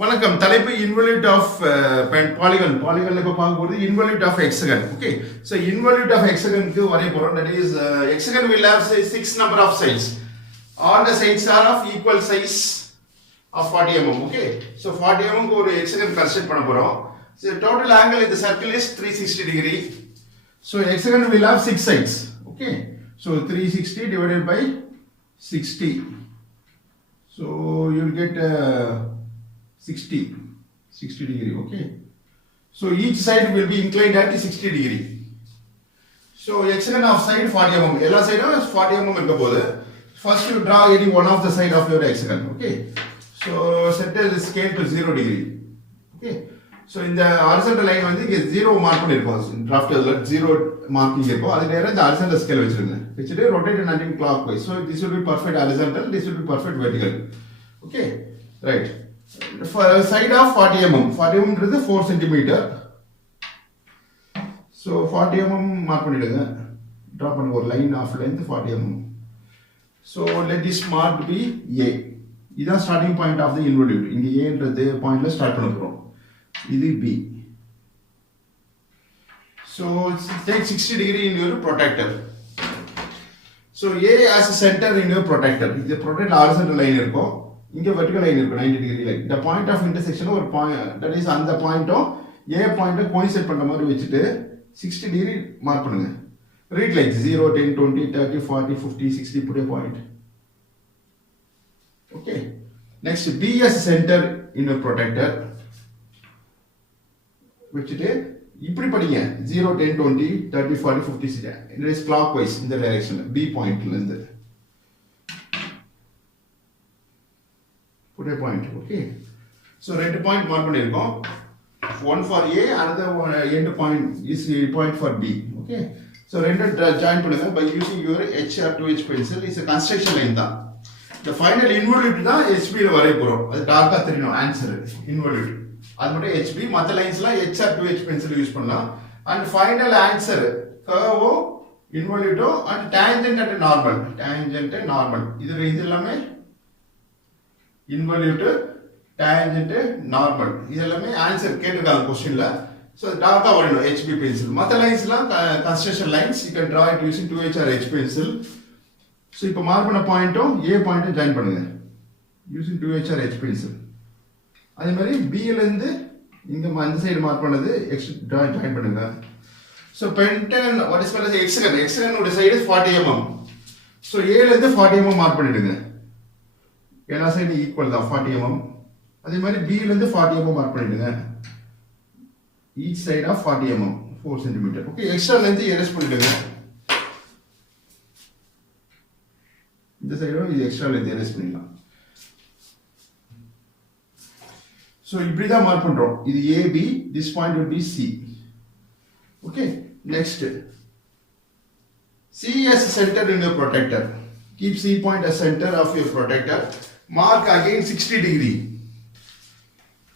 வணக்கம். தலைப்பு involute of polygon. Polygon இப்ப பார்க்க போறது involute of hexagon. Okay. So involute of hexagon க்கு வரைய போறோம். That is hexagon will have say 6 number of sides. All the sides are of equal size of 40 mm. Okay. So 40 mm க்கு ஒரு hexagon construct பண்ண போறோம். So total angle in the circle is 360 degree. So hexagon will have 6 sides. Okay. So 360 divided by 60. So you'll get 60 degree. Okay. So each side will be inclined at 60 degree. So hexagon of side 40 mm. எல்லா சைடும் 40 mm இருக்க போகுது. First you draw any one of the side of your hexagon. Okay. So set the scale to 0 degree. Okay. So in the horizontal line வந்து இங்க 0 மார்க் பண்ணிருக்கோம். டிராஃப்ட்ல 0 மார்க்கிங் இருக்கும். அது நேரா இந்த horizontal scale வச்சிருங்க. வச்சிட்டு rotate it anti clockwise. So this will be perfect horizontal, this will be perfect vertical. Okay. Right. For side of 40 mm. 40 mm is 4 centimeter. So 40 mm mark பண்ணிடுங்க. Draw பண்ணுங்க ஒரு line of length 40 mm. So let this mark be A. இதான் starting point of the involute. இங்க A ன்றது பாயிண்ட்ல ஸ்டார்ட் பண்ண போறோம். இது B. So take 60 degree in your protractor. So A as a center in your protractor. இது protractor horizontal line இருக்கும். இங்க vertical line இருக்கு 90 degree line. The point of intersection ஒரு point, that is அந்த பாயிண்ட்டும் A பாயிண்ட கோயின்சைட் பண்ற மாதிரி வச்சிட்டு 60 degree மார்க் பண்ணுங்க. Read like 0, 10, 20, 30, 40, 50, 60 put a point. Okay. Next B as center in a protractor. வச்சிட்டு இப்படி படிங்க 0, 10, 20, 30, 40, 50 it is clockwise in the direction B பாயிண்ட்ல இருந்து. Put a point. Okay. So red point mark பண்ணிருக்கோம். One for A, another one end point is point for B. Okay. So ரெண்டு join பண்ணுங்க by using your HR2H pencil. Is a construction line தான். The final involute தான் HB ல வரைய போறோம். அது டார்க்கா தெரியணும் ஆன்சர் involute. அது மட்டும் HB மத்த லைன்ஸ்லாம் HR2H pencil யூஸ் பண்ணலாம். And final answer curve involute and tangent and normal. Tangent and normal. இது எல்லாமே involute, tangent, normal. இதெல்லாமே ஆன்சர் கேட்டிருக்காங்க क्वेश्चनல. So டார்க்கா வரையணும் HB pencil. மத்த லைன்ஸ்லாம் construction lines you can draw it using 2H or H pencil. So இப்போ மார்க் பண்ண பாயிண்ட்டும் A பாயிண்ட்டும் ஜாயின் பண்ணுங்க using 2H or H pencil. அதே மாதிரி B ல இருந்து இங்க அந்த சைடு மார்க் பண்ணது X ஜாயின் பண்ணுங்க. So pentagon what is called as hexagon. Hexagon ஓட சைடு 40 mm. So A ல இருந்து 40 mm மார்க் பண்ணிடுங்க. எல்லா சைடும் ஈக்குவல் தான் 40 mm. அதே மாதிரி B ல இருந்து 40 mm மார்க் பண்ணிடுங்க. each side of 40 mm 4 cm. Okay, extra length erase பண்ணிடுங்க. இந்த சைடும் இது எக்ஸ்ட்ரா லெந்த் எரேஸ் பண்ணிடலாம். சோ இப்படி தான் மார்க் பண்றோம். இது AB, this point will be C. Okay, next C as center in your protractor. Keep C point as center of your protractor. Mark again 60 degree.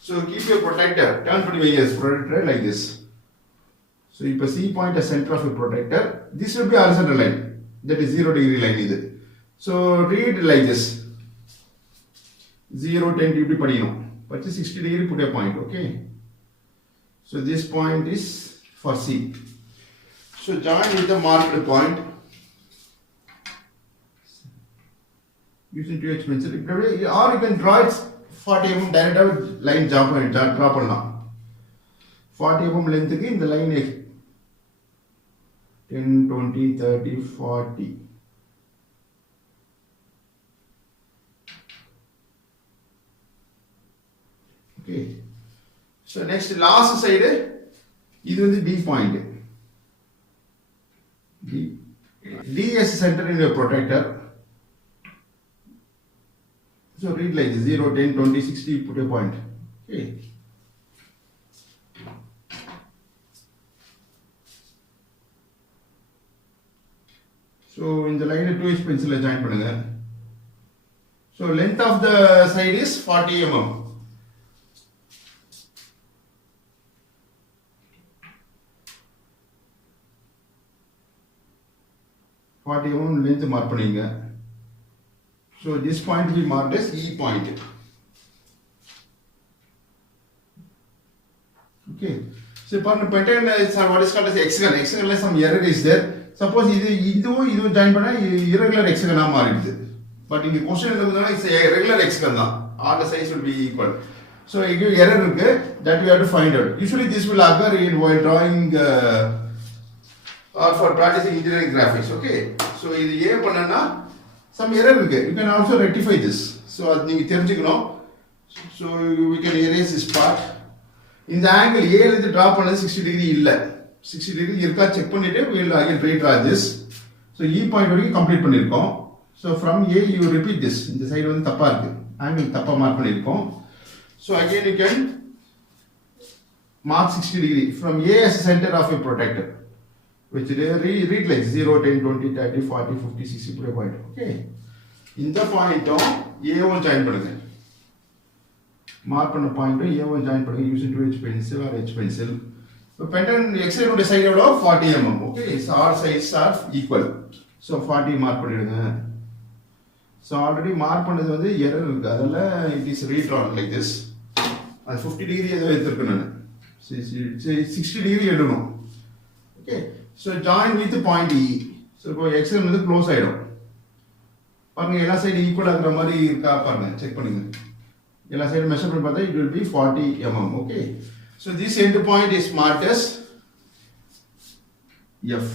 So keep your protractor, turn பண்ணி வைங்க protractor like this. So இப்போ C point as center of your protractor. This will be horizontal line. That is 0 degree line இது. So read like this. 0, 10 இப்படி படிக்கணும். பட்டு 60 degree put a point. Okay. So this point is for C. So join with the marked point. Using 2H pencil, or you can draw it 40 mm direct line draw பண்ணலாம். 40 mm length க்கு இந்த line 10, 20, 30, 40. Okay. So next last side இது வந்து B point. D as center in your protractor. So read like 0, 10, 20, 60, put a point. Okay. So in the line 2H pencil join பண்ணுங்க. So length of the side is 40 mm. length mark பண்ணுங்க. So this point will be marked as E point. Okay. So இப்போ pentagon is what is called as hexagon. Hexagon ல some error is there. Suppose இதுவும் join பண்ணா irregular hexagon ஆ மாறிடுது. But இங்க question எழுதுனா it's a regular hexagon தான். All the sides will be equal. So இங்க error இருக்கு that we have to find out. Usually this will occur in while drawing or for practicing engineering graphics. Okay. So இது ஏன் பண்ணனா some error இருக்கு. You can also rectify this. So அது நீங்க தெரிஞ்சுக்கணும். So we can erase this part. இந்த angle A ல இருந்து டிரா பண்ணது 60 டிகிரி இல்ல. 60 டிகிரி இருக்கா செக் பண்ணிட்டு we will again redraw this. So E point வரைக்கும் கம்ப்ளீட் பண்ணிருக்கோம். So from A you repeat this. இந்த சைடு வந்து தப்பா இருக்கு. angle தப்பா மார்க் பண்ணிருக்கோம். So again you can mark 60 degree from A as center of a protractor. Which read like 0, 10, 20, 30, 40, 50, 60 இப்படி point. Okay. இந்த பாயிண்ட்டும் A1 ஜாயின் பண்ணுங்க. மார்க் பண்ண பாயிண்ட்டும் A1 ஜாயின் பண்ணுங்க using 2H pencil or H pencil. So pentagon X-ray உடைய சைடு எவ்வளோ 40 mm. Okay. So all sides are equal. So 40 மார்க் பண்ணிடுங்க. So already மார்க் பண்ணது வந்து எரர் இருக்கு. அதனால it is redrawn like this. அது 50 டிகிரி ஏதோ எடுத்துருக்கு நான். 60 டிகிரி எடுக்கணும். Okay. So join with point E. So இப்போ X வந்து க்ளோஸ் ஆயிடும். பாருங்க எல்லா சைடு ஈக்குவல் ஆகுற மாதிரி இருக்கா பாருங்க செக் பண்ணுங்க. எல்லா சைடு மெஷர் பண்ணி பார்த்தா it will be 40 mm. Okay. So this end point is marked as F.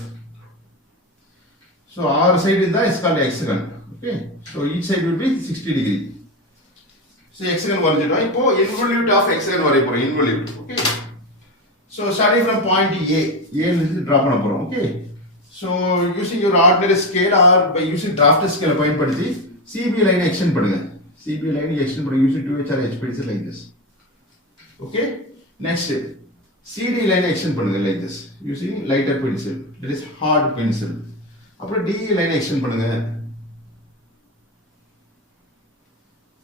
So our side is called hexagon. Okay. So each side will be 60 degree. So hexagon வரைஞ்சிட்டோம். இப்போ involute of hexagon வரைய போறோம். Involute. Okay. So starting from point A, A ல இருந்து டிரா பண்ண போறோம். Okay. So using your ordinary scale or by using drafter scale பயன்படுத்தி CB line extend பண்ணுங்க. CB line extend பண்ணுங்க using 2H or H pencil like this. Okay. Next CD line extend பண்ணுங்க like this using lighter pencil. That is hard pencil. அப்புறம் DE line extend பண்ணுங்க.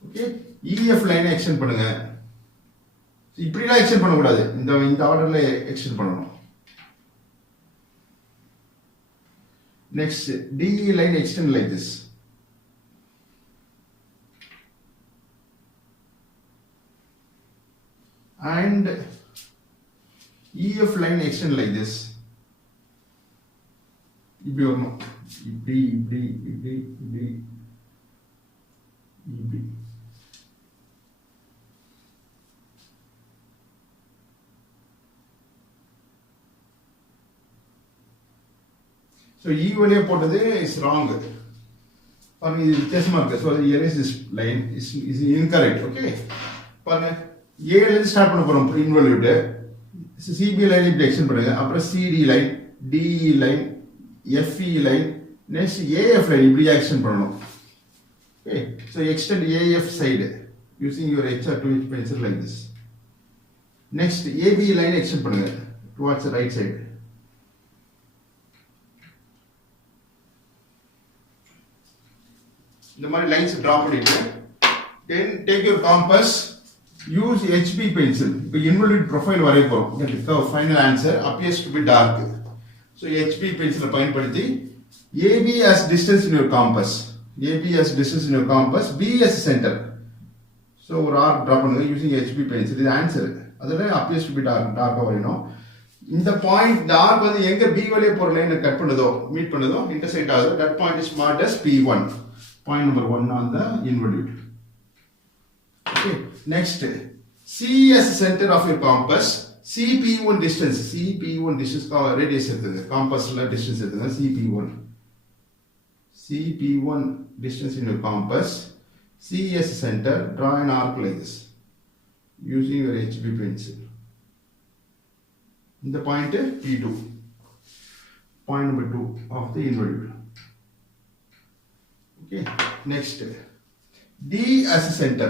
Okay. EF line extend பண்ணுங்க. இப்படிலாம் எக்ஸ்டெண்ட் பண்ண கூடாது. இந்த ஆர்டர்ல எக்ஸ்டெண்ட் பண்ணணும். Next DE line extend like this. And EF line extend like this. இப்படி வரணும். இப்படி. So E வழியா போட்டது is wrong. பாருங்க இது வித்தியாசமா இருக்கு. So erase this line is incorrect. Okay. பாருங்க A ல இருந்து ஸ்டார்ட் பண்ண போறோம் involute. CB லைன் இப்படி எக்ஸ்டெண்ட் பண்ணுங்க. அப்புறம் CD line, DE line, FE line, next AF line இப்படி எக்ஸ்டெண்ட் பண்ணனும். Okay. So extend AF side using your H or 2H pencil like this. Next AB line extend பண்ணுங்க towards the right side. இந்த மாதிரி lines draw பண்ணிட்டு then take your compass, use HB pencil. இப்போ involute profile வரைய போறோம். the final answer appears to be dark. So HB pencil பயன்படுத்தி AB as distance in your compass. AB as distance in your compass, B as center. So ஒரு arc draw பண்ணுங்க using HB pencil. இது ஆன்சர். அதனால appears to be dark வரையணும். இந்த பாயிண்ட் இந்த arc வந்து எங்க B வழியா போற லைனை கட் பண்ணுதோ மீட் பண்ணுதோ இன்டர்செக்ட் ஆகுதோ that point is marked as P1. Point number 1 on the involute. Okay. Next, C as center of your compass. CP1 distance. CP1 distance radius எடுத்துங்க. compassல distance எடுத்துங்க. CP1. CP1 distance in your compass. C as center. Draw an arc like this using your HB pencil. In the point P2. Point number 2 of the involute. Okay. Next, D as center.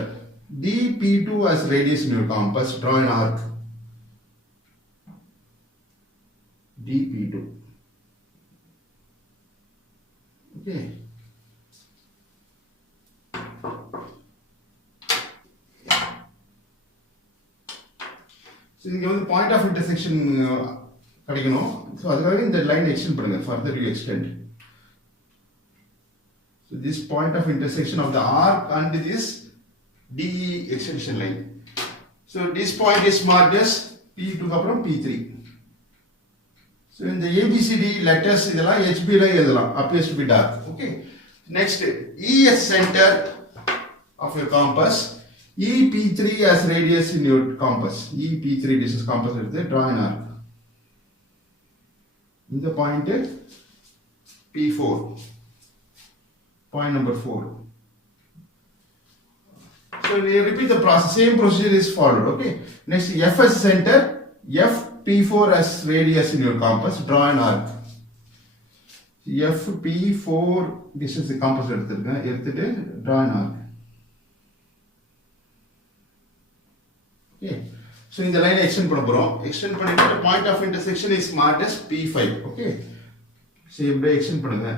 DP2 as radius in your compass. Draw an arc. DP2. Okay. So இங்க வந்து point of intersection கிடைக்கணும். So அதுக்காக இந்த line extend பண்ணுங்க. Further you extend. So this point of intersection of the arc and this DE extension line. So this point is marked as P2 அப்புறம் P3. So in the ABCD letters இதெல்லாம் HB ல எழுதலாம். Appears to be dark. Okay. Next, E as center of your compass. EP3 as radius in your compass. EP3 this is compass எடுத்து draw an arc. இந்த point P4. Point number 4. So we repeat the process. Same procedure is followed. Okay. Next, F as center. F P4 as radius in your compass. Draw an arc. F P4 this is the compass எடுத்துட்டு draw an arc. Okay. So இந்த line extend பண்ண போறோம். Extend பண்ணிட்டு point of intersection is marked as P5. Okay. So இப்படி extend பண்ணுங்க.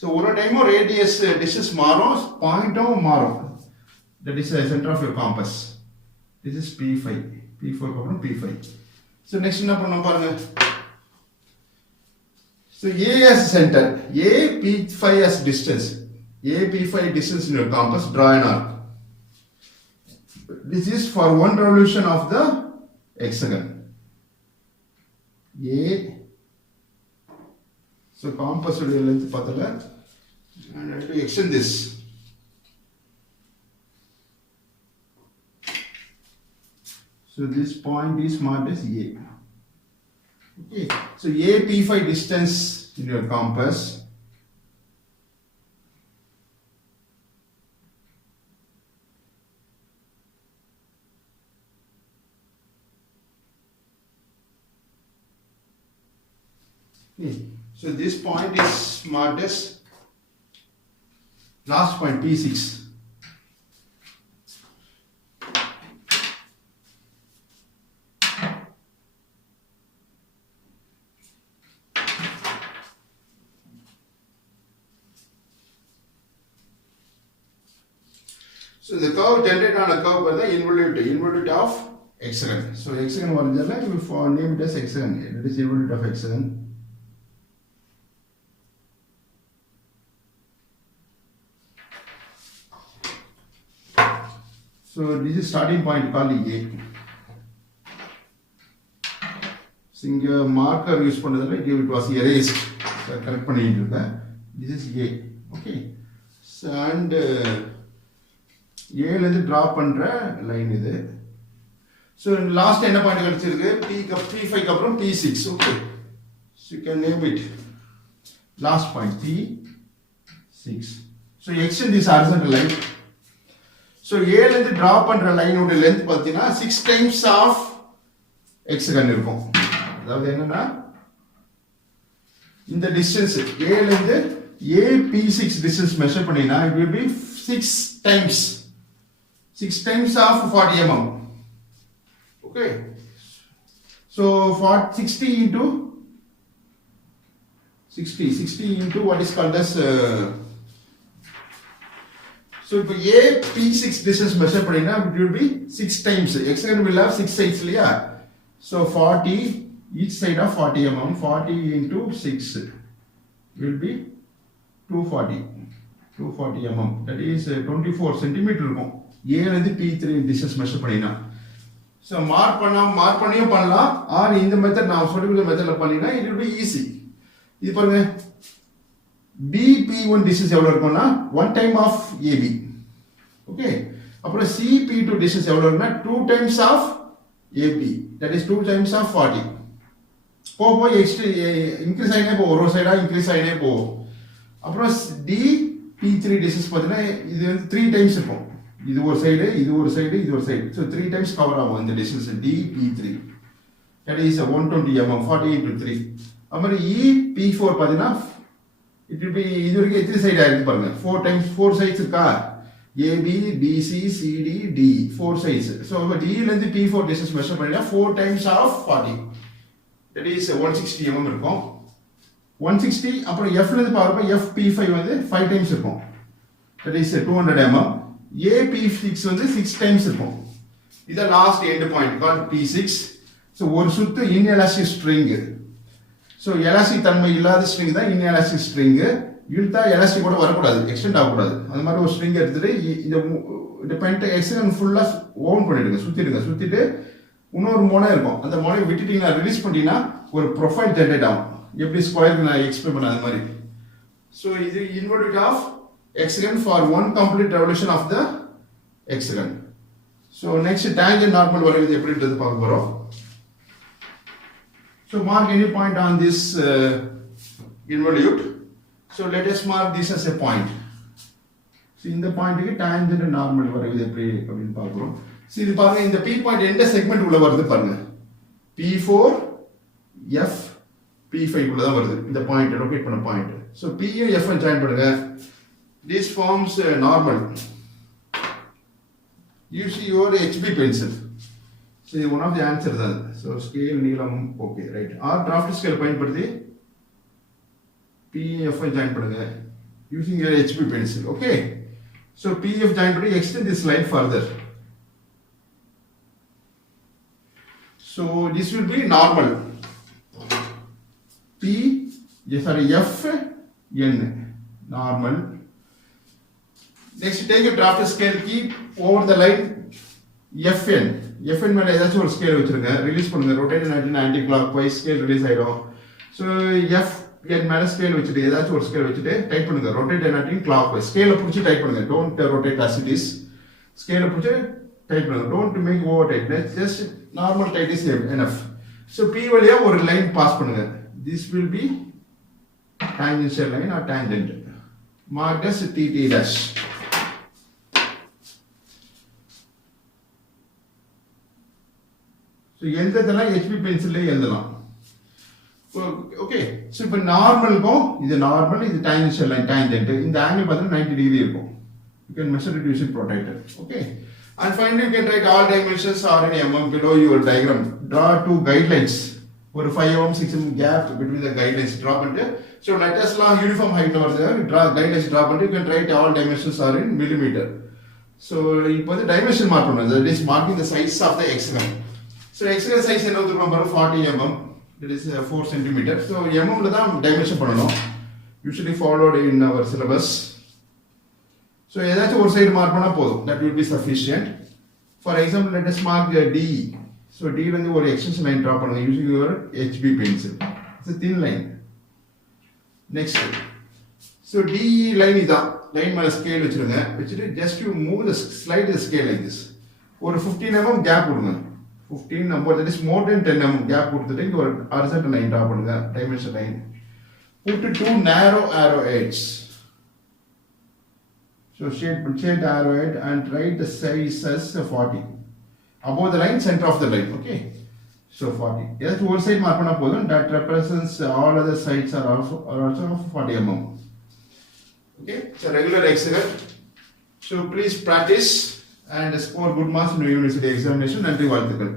So ஒரு time radius distance மாறும், point மாறும். That is the center of your compass. This is P5. P4 அப்புறம் P5. So next என்ன பண்ணணும் பாருங்க. So A as center, A P5 as distance. A P5 distance in your compass, draw an arc. This is for one revolution of the hexagon. A. So compass length பார்த்தல and I have to extend this. So this point is marked as A. Okay. So A P5 distance in your compass. Okay. So this point is marked as last point P6. So the curve generated on a curve was the involute of hexagon. So hexagon varajala you will name it as hexagon. That is involute of hexagon. So this is starting point called A. So இங்க marker use பண்ணதுல it was erased. So correct பண்ணிட்டு இருக்கேன். This is A. Okay. So and A ல இருந்து draw பண்ற line இது. So last என்ன பாயிண்ட் கிடைச்சிருக்கு? P5 க்கு அப்புறம் P6. Okay. So you can name it. Last point P6. So extend this horizontal line. So A ல இருந்து draw பண்ற லைன் ஓட length பாத்தீங்கன்னா 6 times of hexagon இருக்கும். அதாவது என்னன்னா இந்த distance A ல இருந்து A P6 distance measure பண்ணினா it will be 6 times of 40 mm. Okay. So 60 into what is called as so if A P6 distance measure பண்ணீங்கன்னா it will be 6 times. Hexagon will have 6 sides இல்லையா? So 40 each side of 40 mm. 40 into 6 will be 240 mm. That is 24 cm இருக்கும். A ல இருந்து P3 distance measure பண்ணினா. So mark பண்ணியும் பண்ணலாம் or இந்த மெத்தட் நான் சொல்லிருக்கிற மெத்தட்ல பண்ணினா it will be easy. இது பாருங்க BP1 distance எவ்வளவு இருக்கும்னா 1 time of AB. Okay. அப்புறம் CP2 distance எவ்வளவு இருக்கும்னா 2 times of AP. That is 2 times of 40. போய் இன்க்ரீஸ் ஆயினே போ ஒரு சைடா இன்க்ரீஸ் ஆயினே போ. அப்புறம் DP3 distance பார்த்தீங்கன்னா இது வந்து 3 times இருக்கும். இது ஒரு சைடு இது ஒரு சைடு இது ஒரு சைடு. So 3 times கவர் ஆகும் இந்த distance DP3. That is 120 mm 40 into 3. அப்புறம் EP4 பார்த்தீங்கன்னா it will be இது வரைக்கும் எத்தனை சைடு ஆயிருக்கு பாருங்க 4 sides இருக்கா AB BC CD D 4 sides. So D ல இருந்து P4 distance measure பண்ணினா 4 times of 40. That is 160 mm இருக்கும். 160 அப்புறம் F ல இருந்து பாருங்க FP5 வந்து 5 times இருக்கும். That is 200 mm. AP6 வந்து 6 times இருக்கும். இது last end point called P6. So ஒரு சுத்து inelastic string. So elastic தன்மை இல்லாத string தான் inelastic string. இழுத்தா எலாஸ்டிக் கூட வரக்கூடாது, எக்ஸ்டெண்ட் ஆகக்கூடாது. அந்த மாதிரி ஒரு ஸ்ட்ரிங் எடுத்துட்டு இந்த பென்ட் எக்ஸ்டெண்ட் ஃபுல்லாக ஓன் பண்ணிடுங்க, சுற்றிட்டு இன்னொரு முனை இருக்கும், அந்த முனையை விட்டுட்டீங்கன்னா ரிலீஸ் பண்ணிட்டீங்கன்னா ஒரு ப்ரொஃபைல் ஜென்ரேட் ஆகும். எப்படி ஸ்கொயருக்கு நான் எக்ஸ்பிளைன் பண்ண அது மாதிரி. ஸோ இது involute of hexagon for one complete revolution of the hexagon. So next tangent normal வரைவது எப்படின்றது பார்க்க போகிறோம். So mark any point on this involute. So let us mark this as a point. So இந்த பாயிண்ட்க்கு tangent normal வரைவது எப்படி அப்படினு பார்க்கிறோம். So இது பாருங்க, இந்த P பாயிண்ட் எந்த செக்மெண்ட் உள்ள வருது பாருங்க. P4 F P5 உள்ள தான் வருது இந்த பாயிண்ட், லொகேட் பண்ண பாயிண்ட். So P யும் F ஜாயின் பண்ணுங்க. This forms normal. Use your HB pencil. So one of the answer தான். So scale நீளம் okay right. Or draft scale பயன்படுத்தி PF join பண்ணுங்க using your HB pencil. Okay. So PF join பண்ணி extend this line further. So this will be normal. F N normal. Next take a draft scale, keep over the line FN மேல ஏதாச்சும் ஒரு ஸ்கேல் வச்சிருங்க, ரிலீஸ் பண்ணுங்க, ரொட்டேட் 90 clockwise scale release ஆயிடும். So FN மேல ஸ்கேல் வச்சுட்டு ஏதாச்சும் ஒரு ஸ்கேல் வச்சுட்டு டைப் பண்ணுங்க, ரொட்டேட் 90 clockwise ஸ்கேலை பிடிச்சி டைப் பண்ணுங்க, don't rotate as it is, ஸ்கேலை பிடிச்சி டைப் பண்ணுங்க, don't make over tight, just normal tight is enough. So P வழியா ஒரு லைன் பாஸ் பண்ணுங்க, this will be tangential line or tangent, marked as TT dash. எழுதலாம் HP பென்சில்லே எழுதலாம். Okay. So இப்போ நார்மலுக்கும் இது நார்மல், இது டான்ஜென்ஷியல் லைன் டான்ஜென்ட், இந்த ஆங்கிள் பார்த்தீங்கன்னா 90 டிகிரி இருக்கும். You can measure it using protractor. Okay. And finally you can write all dimensions are in mm below your diagram. Draw two guidelines, ஒரு 5 mm 6 mm gap between the guidelines draw பண்ணிட்டு, so லெட்டர்ஸ்லாம் uniform ஹைட்ல வருது, guidelines draw பண்ணிட்டு you can write all dimensions are in millimetre. So இப்போ வந்து dimension mark பண்ணணும், that is marking the size of the hexagon. So hexagon size என்ன கொடுத்துருக்கோம் பாருங்க, 40 mm, that is 4 cm. So mm ல தான் டைமென்ஷன் பண்ணணும், usually followed in our syllabus. So ஏதாச்சும் ஒரு சைடு மார்க் பண்ணா போதும், that will be sufficient. For example, let us mark D. So D ல இருந்து ஒரு extension line draw பண்ணுங்க using your HB pencil. It's a thin line. Next. So D line இதான், லைன் மேல ஸ்கேல் வச்சிருங்க, வச்சிட்டு just you move the slide the scale like this. ஒரு 15 mm gap கொடுங்க, 15 number, that is more than 10 mm gap கொடுத்துட்டு இங்க ஒரு horizontal line draw பண்ணுங்க, dimension line. Put two narrow arrow heads. So shade arrow head and write the size as 40. Above the line, center of the line. Okay. So 40. ஏதாச்சும் ஒரு side mark பண்ணா போதும், that represents all other sides are also 40 mm. Okay. It's a regular hexagon. So please practice and score good marks in your university examination. நன்றி, வாழ்த்துக்கள்.